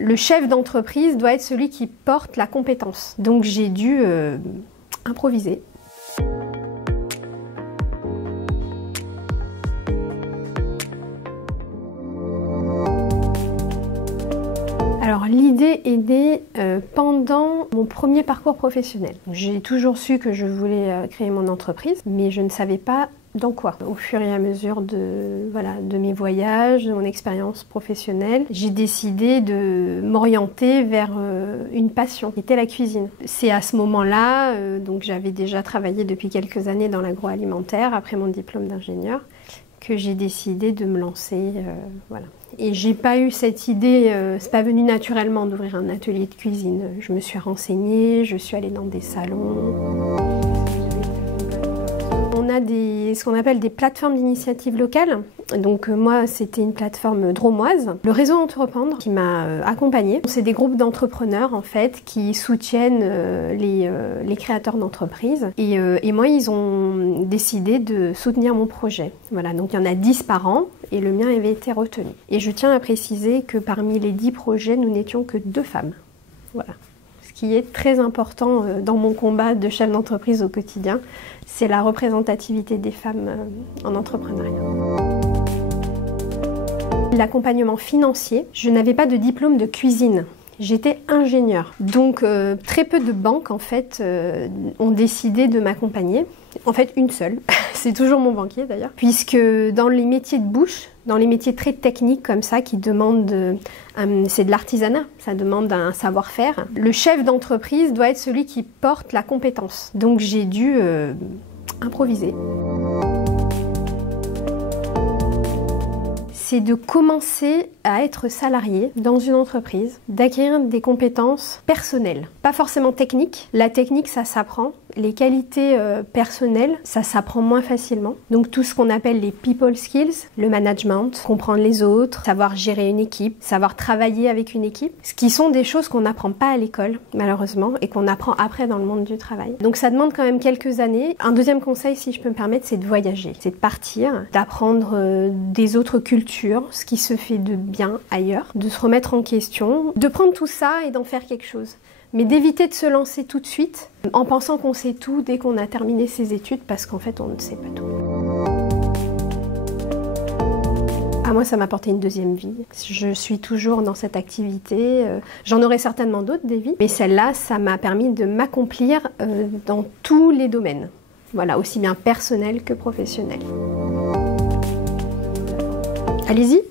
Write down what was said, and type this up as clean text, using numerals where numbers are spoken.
Le chef d'entreprise doit être celui qui porte la compétence. Donc j'ai dû improviser. Alors l'idée est née pendant mon premier parcours professionnel. J'ai toujours su que je voulais créer mon entreprise, mais je ne savais pas dans quoi. Au fur et à mesure de mes voyages, de mon expérience professionnelle, j'ai décidé de m'orienter vers une passion, qui était la cuisine. C'est à ce moment-là, donc j'avais déjà travaillé depuis quelques années dans l'agroalimentaire, après mon diplôme d'ingénieur, que j'ai décidé de me lancer, voilà. Et j'ai pas eu cette idée, c'est pas venu naturellement d'ouvrir un atelier de cuisine. Je me suis renseignée, je suis allée dans des salons. On a ce qu'on appelle des plateformes d'initiative locales. Donc moi, c'était une plateforme drômoise. Le réseau Entreprendre qui m'a accompagnée. C'est des groupes d'entrepreneurs en fait qui soutiennent les créateurs d'entreprises. Et moi, ils ont décidé de soutenir mon projet. Voilà, donc il y en a 10 par an et le mien avait été retenu. Et je tiens à préciser que parmi les 10 projets, nous n'étions que 2 femmes. Voilà. Ce qui est très important dans mon combat de chef d'entreprise au quotidien, c'est la représentativité des femmes en entrepreneuriat. L'accompagnement financier, je n'avais pas de diplôme de cuisine. J'étais ingénieure. Donc très peu de banques en fait ont décidé de m'accompagner. En fait une seule, c'est toujours mon banquier d'ailleurs. Puisque dans les métiers de bouche, dans les métiers très techniques comme ça qui demandent, c'est de l'artisanat, ça demande un savoir-faire. Le chef d'entreprise doit être celui qui porte la compétence. Donc j'ai dû improviser. C'est de commencer à être salarié dans une entreprise, d'acquérir des compétences personnelles, pas forcément techniques. La technique, ça s'apprend. Les qualités personnelles, ça s'apprend moins facilement. Donc tout ce qu'on appelle les people skills, le management, comprendre les autres, savoir gérer une équipe, savoir travailler avec une équipe, ce qui sont des choses qu'on n'apprend pas à l'école, malheureusement, et qu'on apprend après dans le monde du travail. Donc ça demande quand même quelques années. Un deuxième conseil, si je peux me permettre, c'est de voyager, c'est de partir, d'apprendre des autres cultures, ce qui se fait de bien ailleurs, de se remettre en question, de prendre tout ça et d'en faire quelque chose. Mais d'éviter de se lancer tout de suite en pensant qu'on sait tout dès qu'on a terminé ses études parce qu'en fait on ne sait pas tout. À moi ça m'a apporté une deuxième vie. Je suis toujours dans cette activité, j'en aurai certainement d'autres des vies, mais celle-là ça m'a permis de m'accomplir dans tous les domaines. Voilà, aussi bien personnel que professionnel. Allez-y.